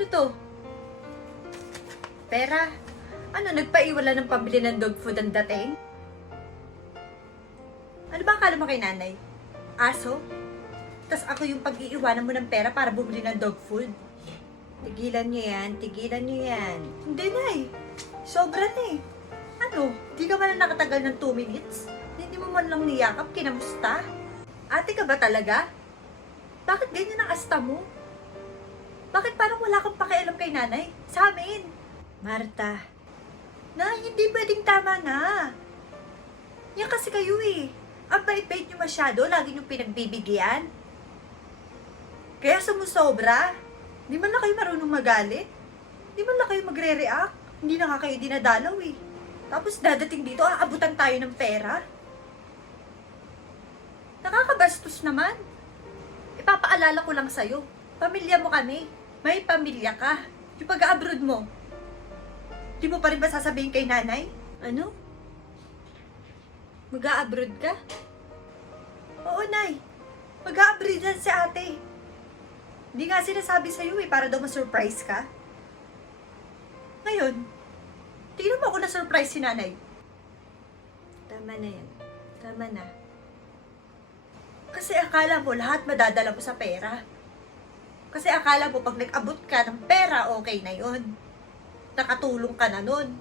Ano to? Pera? Ano, nagpaiwala ng pambili ng dog food ang dating? Ano ba akala mo kay nanay? Aso? Tapos ako yung pag-iiwanan mo ng pera para bumili ng dog food? Tigilan niyo yan, tigilan niyo yan. Hindi, Nay. Sobra na eh. Ano, di ka man lang nakatagal ng 2 minutes? Hindi mo man lang niyakap, kinamusta? Ate ka ba talaga? Bakit ganyan ang asta mo? Bakit parang wala kang pakialam kay nanay? Sa amin. Marta. Na, hindi pwedeng tama na. Yan kasi kayo eh. Ang bait-bait nyo masyado, lagi nyo pinagbibigyan. Kaya sumusobra. Di man lang kayo marunong magalit. Di man lang kayo magre-react. Hindi na nga kayo dinadalaw eh. Tapos dadating dito, aabutan tayo ng pera. Nakakabastos naman. Ipapaalala ko lang sa'yo. Pamilya mo kami. May pamilya ka. Yung pag-abroad mo. Di mo pa rin ba sasabihin kay nanay? Ano? Mag-a-abroad ka? Oo, nay. Mag-a-abroad yan si ate. Hindi nga sinasabi sa'yo eh, para daw ma-surprise ka. Ngayon, tingnan mo ako na-surprise si nanay. Tama na yan. Tama na. Kasi akala mo lahat madadala mo sa pera. Kasi akala mo pag nag-abot ka ng pera, okay na yon. Nakatulong ka na nun.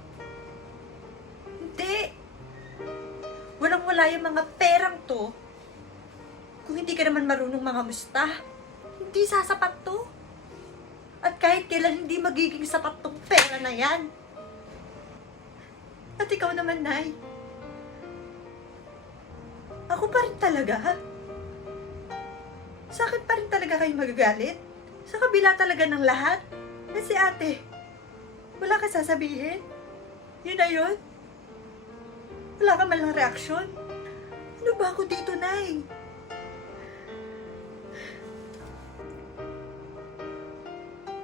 Hindi. Walang-wala yung mga perang to. Kung hindi ka naman marunong mga musta, hindi sasapat to. At kahit kailan hindi magiging sapat tong pera na yan. At ikaw naman, Nay. Ako pa rin talaga? Sa akin pa rin talaga kayo magagalit? Sa kabila talaga ng lahat? Na si ate, wala ka sasabihin? Yun na yun? Wala ka man lang reaksyon? Ano ba ako dito, Nay?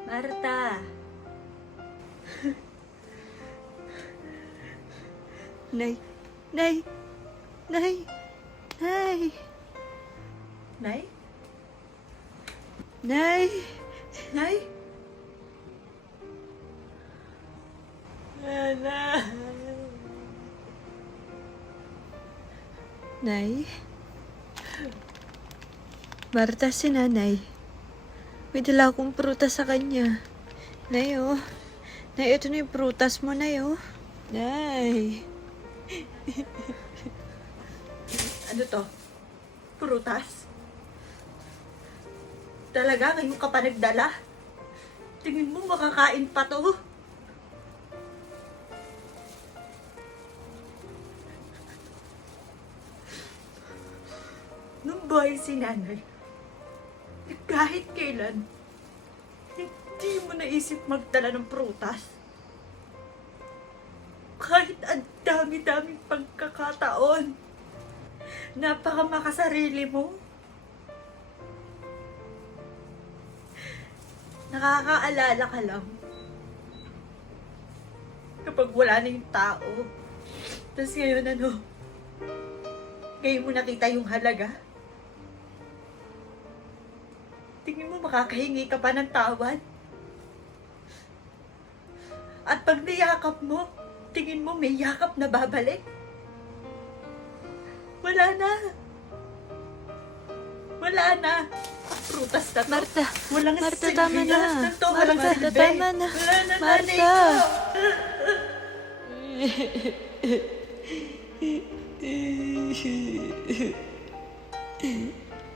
Marta. Nay. Nay. Nay. Nay. Nay? Nay. Nay? Nay? Marta si nanay. May dala akong prutas sa kanya. Nay, oh. Nay, ito na yung prutas mo, Nay, oh. Nay. ano to? Prutas? Talaga, ngayon ka pa nagdala? Tingin mo makakain pa to? Nung boy si nanay, kahit kailan, hindi mo naisip magdala ng prutas. Kahit ang dami-daming pagkakataon, napaka makasarili mo. Nakakaalala ka lang. Kapag wala na yung tao. Tapos ngayon ano, ngayon mo nakita yung halaga. Tingin mo makakahingi ka pa ng tawad? At pag niyakap mo, tingin mo may yakap na babalik? Wala na. Wala na. Prutas na to. Marta, Walang Marta, tama na. ng to. Marta, Marta, tama na. Wala na Marta.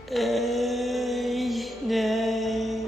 Ay, nay.